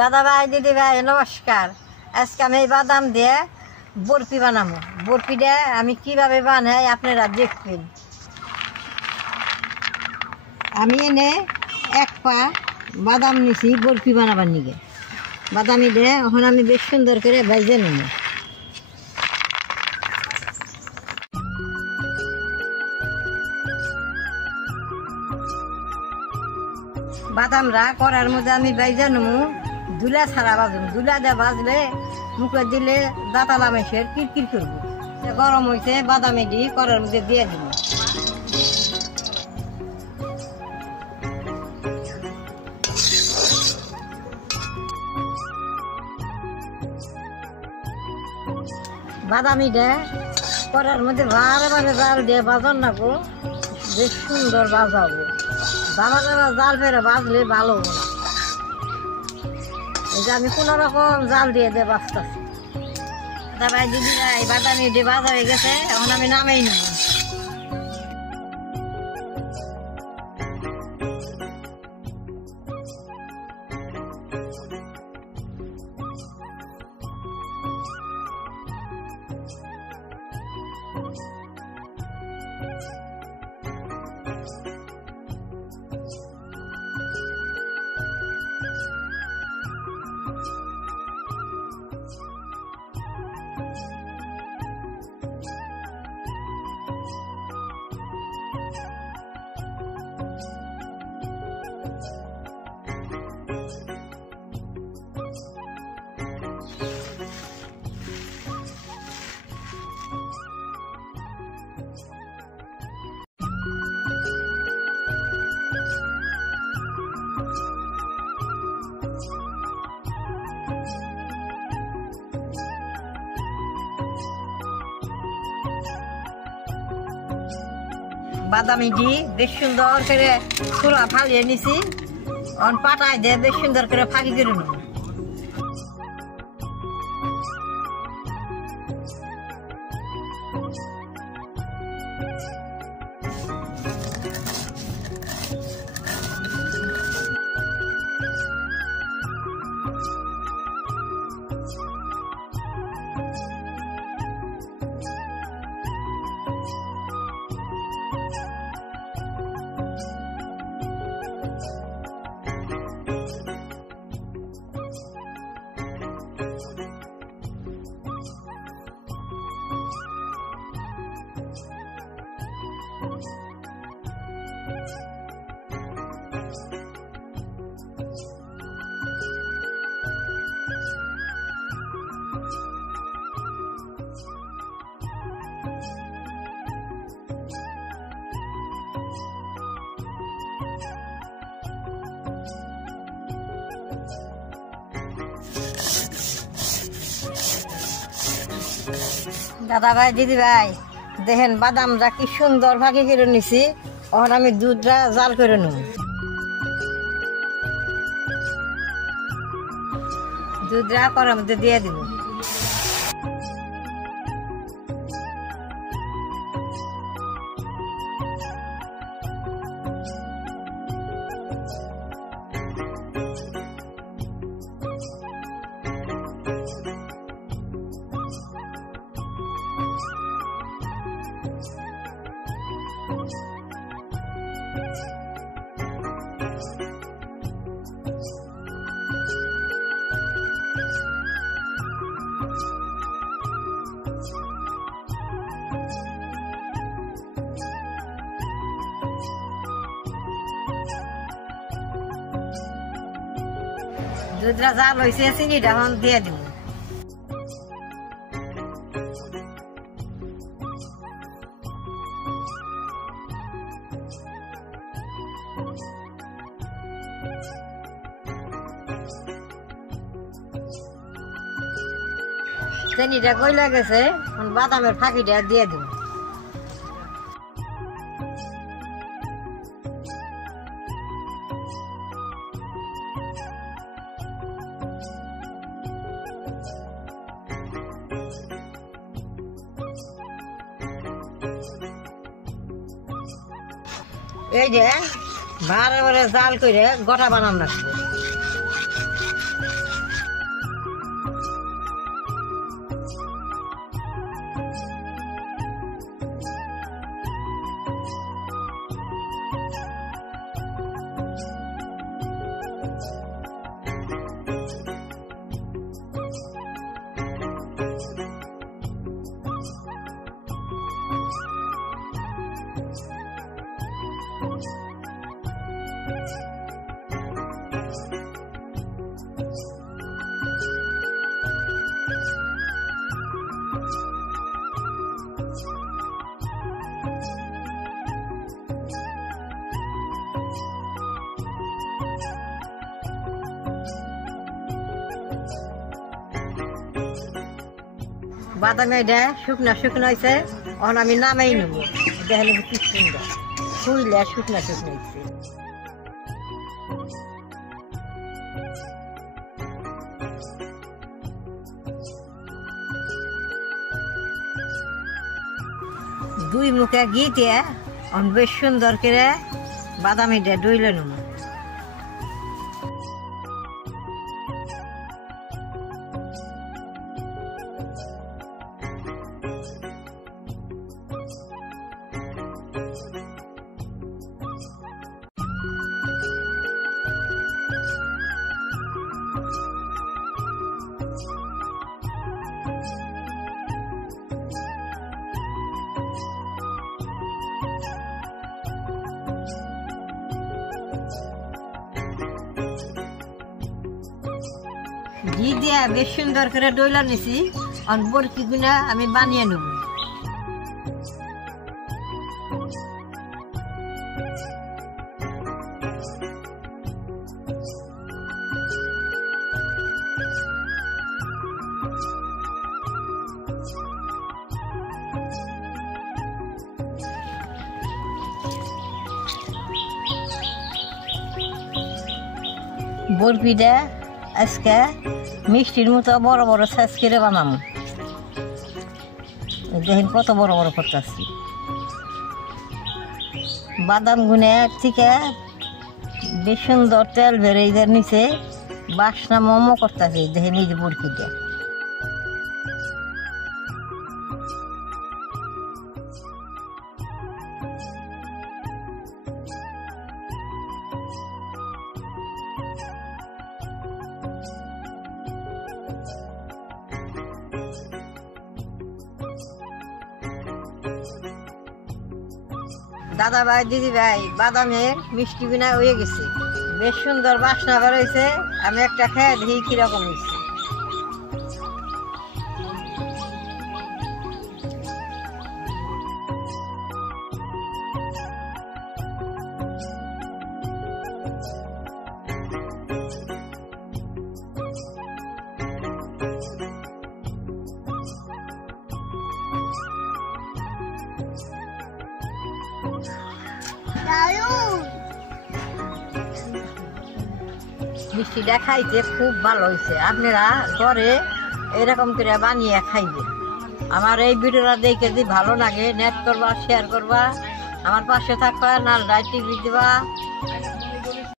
দাদা ভাই দিদি ভাই নমস্কার। আজকে আমি এই বাদাম দিয়ে বরফি বানাবো। বরফিটা আমি কিভাবে বানাই আপনারা দেখবেন। আমি এনে এক পা বাদাম নিছি বরফি বানাবার নিগে। বাদামি দিয়ে এখন আমি বেশ সুন্দর করে ভেজে নেব। বাদামরা করার মধ্যে আমি ভেজে নেব। দুলা ছাড়া বাজুন, দুলা দিয়ে বাজলে মুখে দিলে দাঁতা লামেশের কিরকির করবো। গরম হয়েছে বাদামি দিয়ে করার মধ্যে দিয়ে দিব। বাদামিটা করার মধ্যে বারে বারে জাল দিয়ে বাজার নাবো, বেশ সুন্দর বাজাবো। জাল ফেরে বাজলে ভালো হবো না। এই যে আমি কোনো রকম জাল দিয়ে বাজতেছি। তারপরে দিদি ভাই বাদামি দিয়ে বাজা হয়ে গেছে, এখন আমি নামেই নেব। বাদামিটি বেশ সুন্দর করে খোলা ফালিয়ে নিছি। পাটায় দিয়ে বেশ সুন্দর করে ফাঁকি করে নেব। দাদা ভাই দিদি ভাই দেখেন বাদামটা কি সুন্দর ভাগে করে নিছি। এখন আমি দুধটা জাল করে নেব। দুধটা করার মধ্যে দিয়ে দিব। দুধটা জাল হয়েছে, চিনিটা এখন দিয়ে দিব। চিনিটা গইলা গেছে, বাদামের ফাঁকিটা দিয়ে দিব। এই যে বারে বারে জাল করে গোটা বানান রাখবো। বাদাম এটা শুকনা শুকনো হয়েছে, এখন আমি নামেই নেব। দেখলে কি সুন্দর ফুইলে শুকনা শুকনো হয়েছে। দুই মুখে ঘি দিয়ে বেশ সুন্দর করে বাদাম এটা ডইলে নেব। ঘি দিয়া বেশ সুন্দর করে ডইলা নিছি, বরকি গুনা আমি বানিয়ে নেব। বরফিটা আজকে মিষ্টির মতো বড় বড় সাইজ করে বানাবো। দেখেন কত বড় বড় করতেছি। বাদাম গুনে থেকে বেশ সুন্দর তেল বেরোয় নিচে বাসনা মোমো করতেছি। দেখেন এই যে বরফিটা দাদা ভাই দিদি ভাই বাদামের মিষ্টি বিনা হয়ে গেছে, বেশ সুন্দর বাসনা বেরোইছে। আমি একটা খেয়ে দেখি কিরকম হয়েছে। মিষ্টিটা খাইতে খুব ভালো হয়েছে। আপনারা ঘরে এরকম করে বানিয়ে খাইবেন। আমার এই ভিডিওটা দেখে যদি ভালো লাগে নেট করবা, শেয়ার করবা, আমার পাশে থাকবা, নাল রাইট টিভি দিবা।